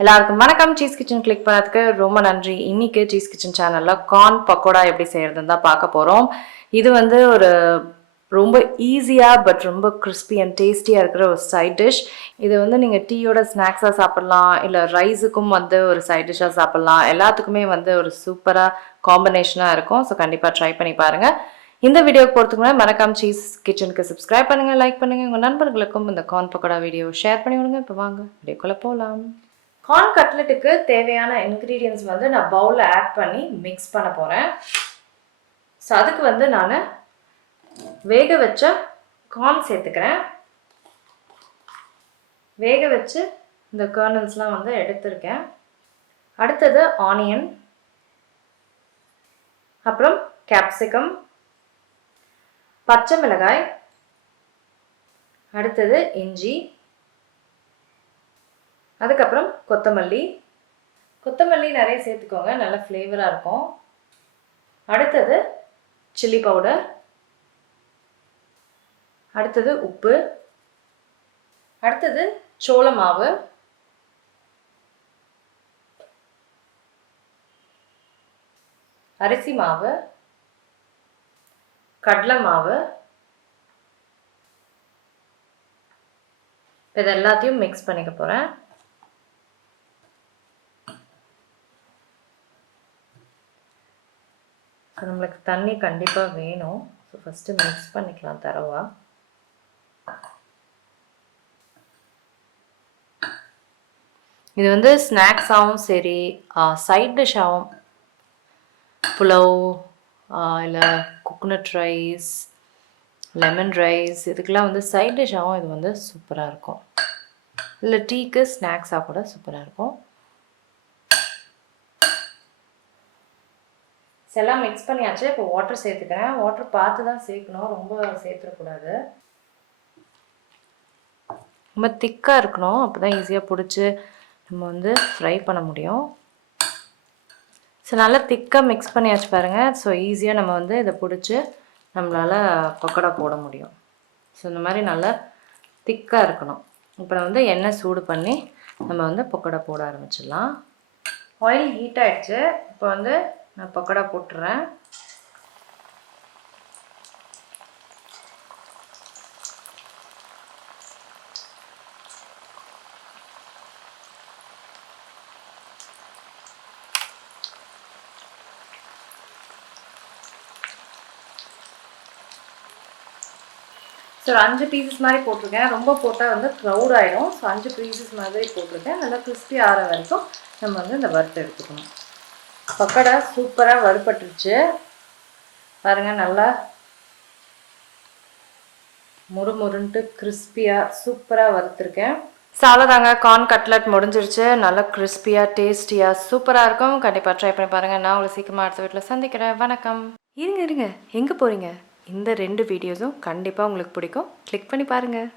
எல்லாருக்கும் வணக்கம். Cheese kitchen click பண்ணதுக்கு ரொம்ப நன்றி. இன்னைக்கு சீஸ் கிச்சன் சேனல்ல கார்ன் பக்கோடா எப்படி செய்யறதுன்னு தான் பார்க்க போறோம். இது வந்து ஒரு ரொம்ப ஈஸியாக பட் ரொம்ப கிறிஸ்பி அண்ட் டேஸ்டியாக இருக்கிற ஒரு சைட் டிஷ். இது வந்து நீங்கள் டீயோட ஸ்நாக்ஸாக சாப்பிட்லாம், இல்லை ரைஸுக்கும் வந்து ஒரு சைட் டிஷ்ஷாக சாப்பிட்லாம். எல்லாத்துக்குமே வந்து ஒரு சூப்பராக காம்பினேஷனாக இருக்கும். ஸோ கண்டிப்பாக ட்ரை பண்ணி பாருங்கள். இந்த வீடியோக்கு போகிறதுக்கு முன்னாடி மறக்காம சீஸ் கிச்சனுக்கு சப்ஸ்கிரைப் பண்ணுங்கள், லைக் பண்ணுங்கள். உங்கள் நண்பர்களுக்கும் இந்த கார்ன் பக்கோடா வீடியோ ஷேர் பண்ணி விடுங்க. இப்போ வாங்க வீடியோக்குள்ளே போகலாம். கார்ன் கட்லெட்டுக்கு தேவையான இன்க்ரீடியன்ஸ் வந்து நான் பவுலில் ஆட் பண்ணி மிக்ஸ் பண்ண போகிறேன். ஸோ அதுக்கு வந்து நான் வேக வச்ச கார்ன் சேர்த்துக்கிறேன். வேக வச்சு இந்த கர்னல்ஸ்லாம் வந்து எடுத்துருக்கேன். அடுத்தது ஆனியன், அப்புறம் கேப்சிகம், பச்சை மிளகாய், அடுத்தது இஞ்சி, அதுக்கப்புறம் கொத்தமல்லி. கொத்தமல்லி நிறைய சேர்த்துக்கோங்க, நல்ல ஃப்ளேவராக இருக்கும். அடுத்தது சில்லி பவுடர், அடுத்தது உப்பு, அடுத்தது சோள மாவு, அரிசி மாவு, கடலை மாவு. இது எல்லாத்தையும் மிக்ஸ் பண்ணிக்க போகிறேன். நம்மளுக்கு தண்ணி கண்டிப்பாக வேணும். ஸோ ஃபஸ்ட்டு மிக்ஸ் பண்ணிக்கலாம் தரவா. இது வந்து ஸ்நாக்ஸாகவும் சரி, சைட் டிஷ்ஷாகவும், புலவ் இல்லை கோகோனட் ரைஸ், லெமன் ரைஸ், இதுக்கெலாம் வந்து சைட் டிஷ்ஷாகவும் இது வந்து சூப்பராக இருக்கும். இல்லை டீக்கு ஸ்நாக்ஸாக கூட சூப்பராக இருக்கும். எல்லாம் மிக்ஸ் பண்ணியாச்சு. இப்போ வாட்டர் சேர்த்துக்கிறேன். வாட்டர் பார்த்து தான் சேர்க்கணும், ரொம்ப சேர்த்துடக்கூடாது. ரொம்ப திக்காக இருக்கணும், அப்போ தான் ஈஸியாக பிடிச்சி நம்ம வந்து ஃப்ரை பண்ண முடியும். ஸோ நல்லா திக்காக மிக்ஸ் பண்ணியாச்சு பாருங்கள். ஸோ ஈஸியாக நம்ம வந்து இதை பிடிச்சி நம்மளால் பக்கோடா போட முடியும். ஸோ இந்த மாதிரி நல்லா திக்காக இருக்கணும். இப்போ நான் வந்து எண்ணெய் சூடு பண்ணி நம்ம வந்து பக்கோடா போட ஆரம்பிச்சிடலாம். ஆயில் ஹீட் ஆகிடுச்சு. இப்போ வந்து நான் பக்கோடா போட்டுறேன். ஸோ ஒரு 5 பீசஸ் மாதிரி போட்டிருக்கேன். ரொம்ப போட்டால் வந்து க்ரௌட் ஆகிடும். ஸோ 5 பீசஸ் மாதிரி போட்டிருக்கேன். நல்லா கிறிஸ்பி ஆகிற வரைக்கும் நம்ம வந்து இந்த வறுத்து எடுத்துக்கணும். பக்கோடா சூப்பராக வறுபட்டுருச்சு பாருங்கள். நல்லா முறுமுறுன்ட்டு கிறிஸ்பியாக சூப்பராக வறுத்துருக்கேன். சாலதாங்க கார்ன் கட்லெட் முடிஞ்சிருச்சு. நல்லா கிறிஸ்பியாக டேஸ்டியாக சூப்பராக இருக்கும். கண்டிப்பாக ட்ரை பண்ணி பாருங்கள். நான் உங்களை சீக்கிரமாக அடுத்த வீட்டில் சந்திக்கிறேன். வணக்கம். இருங்க எங்கே போகிறீங்க? இந்த 2 வீடியோஸும் கண்டிப்பாக உங்களுக்கு பிடிக்கும். கிளிக் பண்ணி பாருங்கள்.